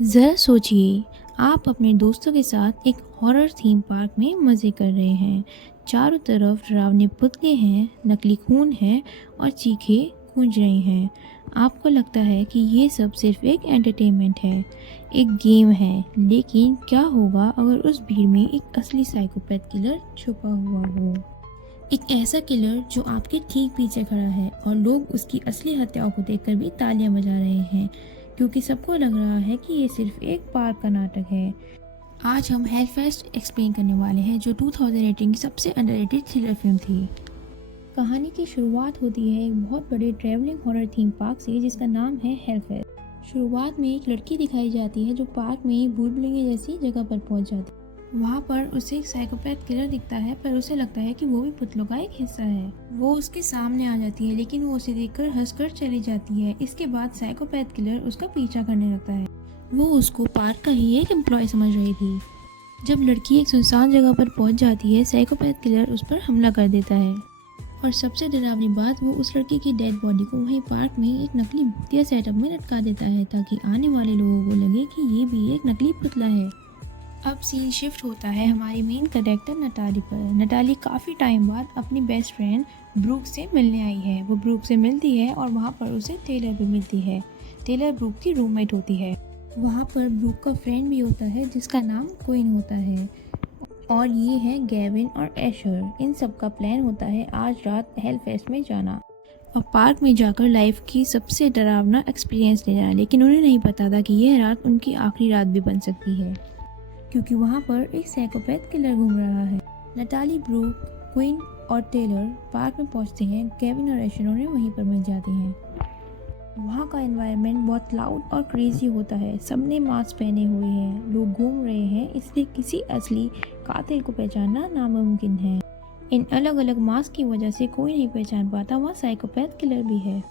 ज़रा सोचिए, आप अपने दोस्तों के साथ एक हॉरर थीम पार्क में मज़े कर रहे हैं। चारों तरफ डरावने पुतले हैं, नकली खून है और चीखें गूंज रही हैं। आपको लगता है कि ये सब सिर्फ एक एंटरटेनमेंट है, एक गेम है, लेकिन क्या होगा अगर उस भीड़ में एक असली साइकोपैथ किलर छुपा हुआ हो? एक ऐसा किलर जो आपके ठीक पीछे खड़ा है और लोग उसकी असली हत्याओं को देखकर भी तालियां बजा रहे हैं, क्योंकि सबको लग रहा है कि ये सिर्फ एक पार्क का नाटक है। आज हम हेलफेस्ट एक्सप्लेन करने वाले हैं, जो 2018 की सबसे अंडररेटेड थ्रिलर फिल्म थी। कहानी की शुरुआत होती है एक बहुत बड़े ट्रैवलिंग हॉरर थीम पार्क से, जिसका नाम है हेलफेस्ट। शुरुआत में एक लड़की दिखाई जाती है जो पार्क में भूल भुलैया जैसी जगह पर पहुंच जाती है। वहाँ पर उसे एक साइकोपैथ किलर दिखता है, पर उसे लगता है कि वो भी पुतलों का एक हिस्सा है। वो उसके सामने आ जाती है, लेकिन वो उसे देखकर हंसकर चली जाती है। इसके बाद साइकोपैथ किलर उसका पीछा करने लगता है। वो उसको पार्क का ही एक एम्प्लॉय समझ रही थी। जब लड़की एक सुनसान जगह पर पहुंच जाती है, साइकोपैथ किलर उस पर हमला कर देता है। और सबसे डरावनी बात, वो उस लड़की की डेड बॉडी को वहीं पार्क में एक नकली भूतिया सेटअप में लटका देता है, ताकि आने वाले लोगों को लगे कि ये भी एक नकली पुतला है। अब सीन शिफ्ट होता है हमारी मेन कैरेक्टर नटाली पर। नटाली काफ़ी टाइम बाद अपनी बेस्ट फ्रेंड ब्रूक से मिलने आई है। वो ब्रूक से मिलती है और वहाँ पर उसे टेलर भी मिलती है। टेलर ब्रूक की रूममेट होती है। वहाँ पर ब्रूक का फ्रेंड भी होता है, जिसका नाम क्वीन होता है। और ये है गेविन और एशर। इन सब का प्लान होता है आज रात हेलफेस्ट में जाना और पार्क में जाकर लाइफ की सबसे डरावना एक्सपीरियंस लेना। लेकिन उन्हें नहीं पता था कि यह रात उनकी आखिरी रात भी बन सकती है, क्योंकि वहाँ पर एक साइकोपैथ किलर घूम रहा है। नटाली, ब्रूक, क्वीन और टेलर पार्क में पहुँचते हैं। केविन और एशर उन्हें वहीं पर मिल जाते हैं। वहाँ का एनवायरनमेंट बहुत लाउड और क्रेजी होता है। सबने मास्क पहने हुए हैं, लोग घूम रहे हैं, इसलिए किसी असली कातिल को पहचानना नामुमकिन है। इन अलग अलग मास्क की वजह से कोई नहीं पहचान पाता वहाँ साइकोपैथ किलर भी है।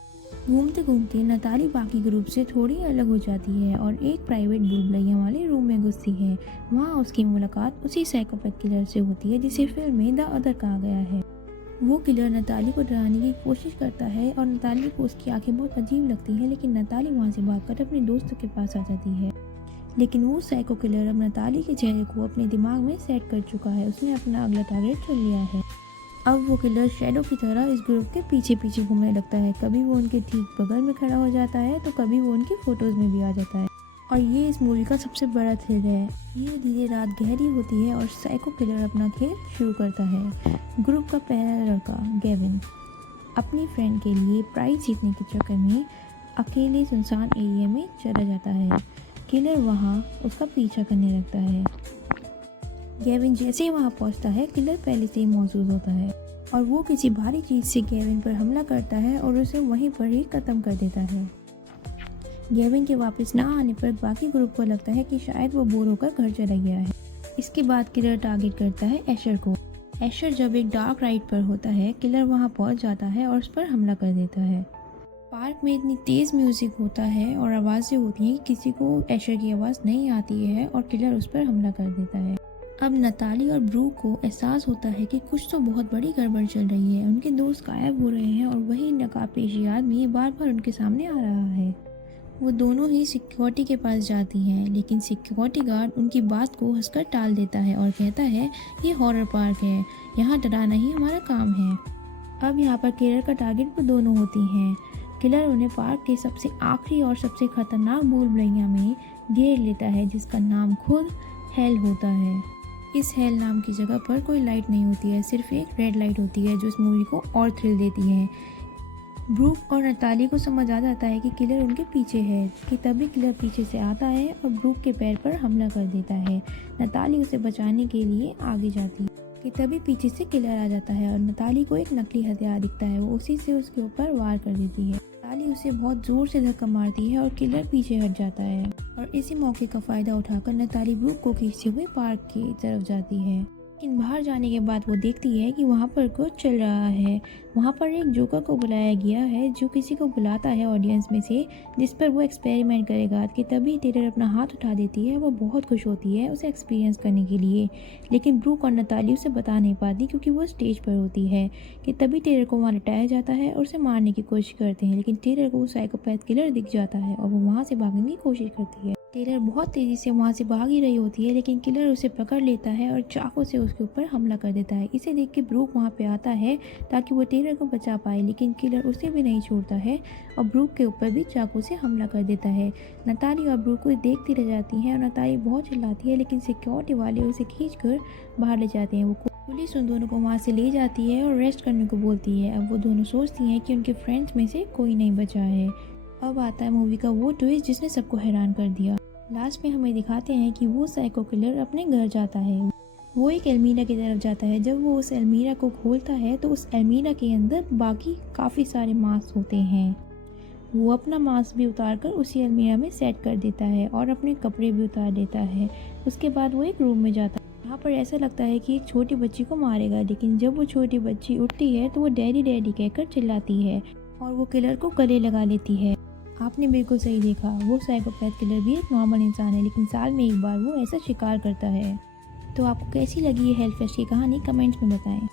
घूमते घूमते नताली बाकी ग्रुप से थोड़ी अलग हो जाती है और एक प्राइवेट भूलभुलैया वाले रूम में घुसती है। वहाँ उसकी मुलाकात उसी साइकोपैथ किलर से होती है, जिसे फिल्म में द अदर कहा गया है। वो किलर नताली को डराने की कोशिश करता है और नताली को उसकी आंखें बहुत अजीब लगती हैं, लेकिन नताली वहाँ से भागकर अपने दोस्तों के पास आ जाती है। लेकिन वो साइको किलर अब नताली के चेहरे को अपने दिमाग में सेट कर चुका है। उसने अपना अगला टारगेट चुन लिया है। अब वो किलर शैडो की तरह इस ग्रुप के पीछे पीछे घूमने लगता है। कभी वो उनके ठीक बगल में खड़ा हो जाता है, तो कभी वो उनकी फोटोज में भी आ जाता है। और ये इस मूवी का सबसे बड़ा थ्रिल है। धीरे धीरे रात गहरी होती है और साइको किलर अपना खेल शुरू करता है। ग्रुप का पहला लड़का गेविन अपनी फ्रेंड के लिए प्राइज जीतने के चक्कर में अकेले सुनसान एरिया में चला जाता है। किलर वहाँ उसका पीछा करने लगता है। गेविन जैसे ही वहाँ पहुँचता है, किलर पहले से ही मौजूद होता है और वो किसी भारी चीज़ से गेविन पर हमला करता है और उसे वहीं पर ही ख़त्म कर देता है। गेविन के वापस ना आने पर बाकी ग्रुप को लगता है कि शायद वो बोर होकर घर चला गया है। इसके बाद किलर टारगेट करता है एशर को। एशर जब एक डार्क राइड पर होता है, किलर वहाँ पहुँच जाता है और उस पर हमला कर देता है। पार्क में इतनी तेज़ म्यूज़िक होता है और आवाज़ें होती हैं कि किसी को एशर की आवाज़ नहीं आती है और किलर उस पर हमला कर देता है। अब नताली और ब्रूक को एहसास होता है कि कुछ तो बहुत बड़ी गड़बड़ चल रही है। उनके दोस्त गायब हो रहे हैं और वही नकाबपोशी आदमी बार बार उनके सामने आ रहा है। वो दोनों ही सिक्योरिटी के पास जाती हैं, लेकिन सिक्योरिटी गार्ड उनकी बात को हंसकर टाल देता है और कहता है ये हॉरर पार्क है, यहाँ डराना ही हमारा काम है। अब यहाँ पर किलर का टारगेट वो दोनों होती हैं। किलर उन्हें पार्क के सबसे आखिरी और सबसे खतरनाक भूलभुलैया में घेर लेता है, जिसका नाम खुद हेल होता है। इस हेल नाम की जगह पर कोई लाइट नहीं होती है, सिर्फ एक रेड लाइट होती है, जो इस मूवी को और थ्रिल देती है। ब्रूक और नताली को समझ आ जाता है कि किलर उनके पीछे है, कि तभी किलर पीछे से आता है और ब्रूक के पैर पर हमला कर देता है। नताली उसे बचाने के लिए आगे जाती है कि तभी पीछे से किलर आ जाता है और नताली को एक नकली हथियार दिखता है। वो उसी से उसके ऊपर वार कर देती है। नताली उसे बहुत जोर से धक्का मारती है और किलर पीछे हट जाता है और इसी मौके का फायदा उठाकर नताली ब्रूक को खींचते हुए पार्क की तरफ जाती है। लेकिन बाहर जाने के बाद वो देखती है कि वहाँ पर कुछ चल रहा है। वहाँ पर एक जोकर को बुलाया गया है, जो किसी को बुलाता है ऑडियंस में से, जिस पर वो एक्सपेरिमेंट करेगा। कि तभी टेलर अपना हाथ उठा देती है। वो बहुत खुश होती है उसे एक्सपीरियंस करने के लिए, लेकिन ब्रूक और नताली उसे बता नहीं पाती, क्योंकि वो स्टेज पर होती है। कि तभी टेलर को वहाँ लटाया जाता है और उसे मारने की कोशिश करते हैं, लेकिन टेलर को वो साइकोपैथ किलर दिख जाता है और वो वहाँ से भागने की कोशिश करती है। टेलर बहुत तेज़ी से वहाँ से भाग ही रही होती है, लेकिन किलर उसे पकड़ लेता है और चाकू से उसके ऊपर हमला कर देता है। इसे देख के ब्रूक वहाँ पे आता है ताकि वो टेलर को बचा पाए, लेकिन किलर उसे भी नहीं छोड़ता है और ब्रूक के ऊपर भी चाकू से हमला कर देता है। नताली और ब्रूक को देखती रह जाती हैं और नताली बहुत चिल्लाती है, लेकिन सिक्योरिटी वाले उसे खींच कर बाहर ले जाते हैं। वो पुलिस उन दोनों को वहाँ से ले जाती है और रेस्ट करने को बोलती है। अब वो दोनों सोचती हैं कि उनके फ्रेंड्स में से कोई नहीं बचा है। अब आता है मूवी का वो ट्विस्ट जिसने सबको हैरान कर दिया। लास्ट में हमें दिखाते हैं कि वो साइको किलर अपने घर जाता है। वो एक अलमीरा की तरफ जाता है। जब वो उस अलमीरा को खोलता है तो उस अलमीरा के अंदर बाकी काफ़ी सारे मास्क होते हैं। वो अपना मास्क भी उतार कर उसी अलमीरा में सेट कर देता है और अपने कपड़े भी उतार देता है। उसके बाद वो एक रूम में जाता है। यहाँ पर ऐसा लगता है कि एक छोटी बच्ची को मारेगा, लेकिन जब वो छोटी बच्ची उठती है तो वो डैडी डैडी कहकर चिल्लाती है और वो किलर को गले लगा लेती है। आपने बिल्कुल सही देखा, वो साइकोपैथ किलर भी एक नॉर्मल इंसान है, लेकिन साल में एक बार वो ऐसा शिकार करता है। तो आपको कैसी लगी ये हेल्फएश की कहानी, कमेंट्स में बताएं।